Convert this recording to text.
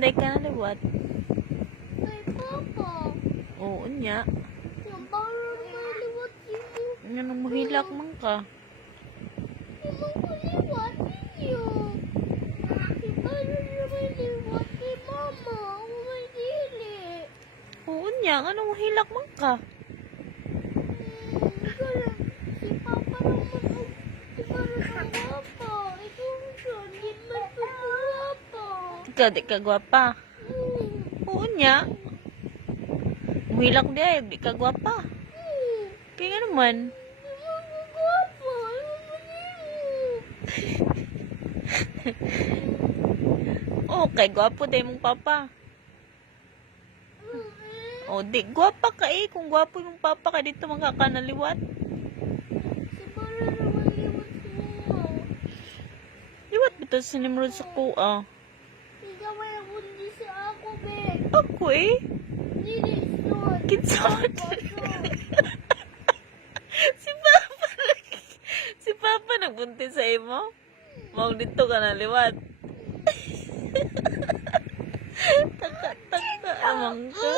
Day ka na liwat. Kay Papa. Oo niya. Yung parang may liwat sino. Nga nang mahilak man ka. Yung liwat niyo. Parang may liwat kay Mama. May dili. Oo niya. Nga nang mahilak man ka. Si Papa naman si parang ang Papa. Ikaw siya. Hindi man papa. Ikaw di ka gwapa. Oo niya. Mahilak di ay. Di ka gwapa. Kaya nga naman. Okay, gwapo day mong papa. O, di, gwapa ka eh. Kung gwapo yung papa ka, dito magkakanaliwat. Si Mara naman liwat mo. Liwat ba ito si Nimrod sa kuha? Ikaw may bundi sa ako, be. Ako eh. Dili, son. Kinsaman. Si papa si papa nagbuntis sa imo. Mau dito ka na liwat. Taka amang ka.